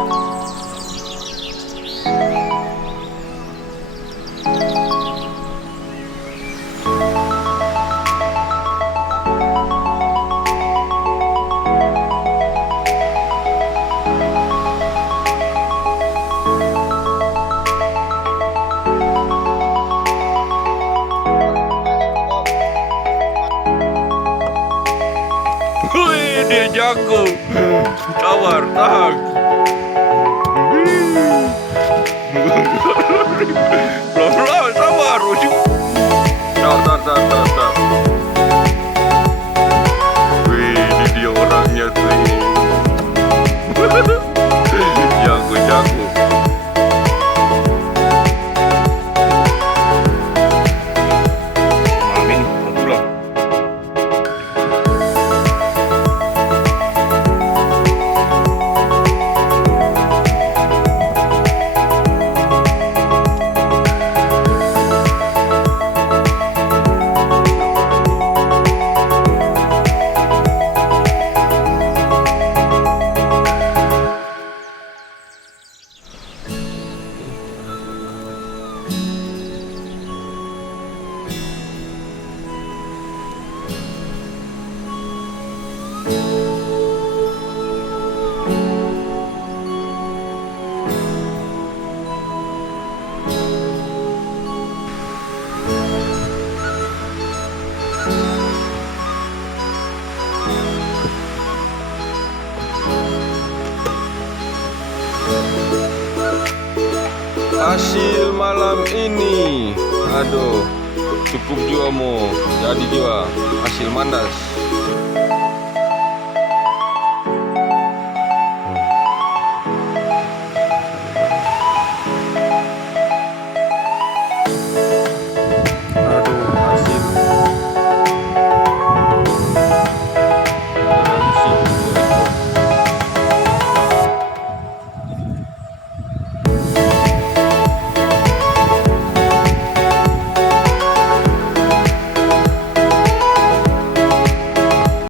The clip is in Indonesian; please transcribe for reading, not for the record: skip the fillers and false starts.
Wih, dia jago. Tawar, tahan. Pelan-pelan, sabar. Tar. Wih, ini dia orangnya tuh. Jago. Mamin, mau pulang. Hasil malam ini, aduh, cukup juga mau jadi juga hasil mandas.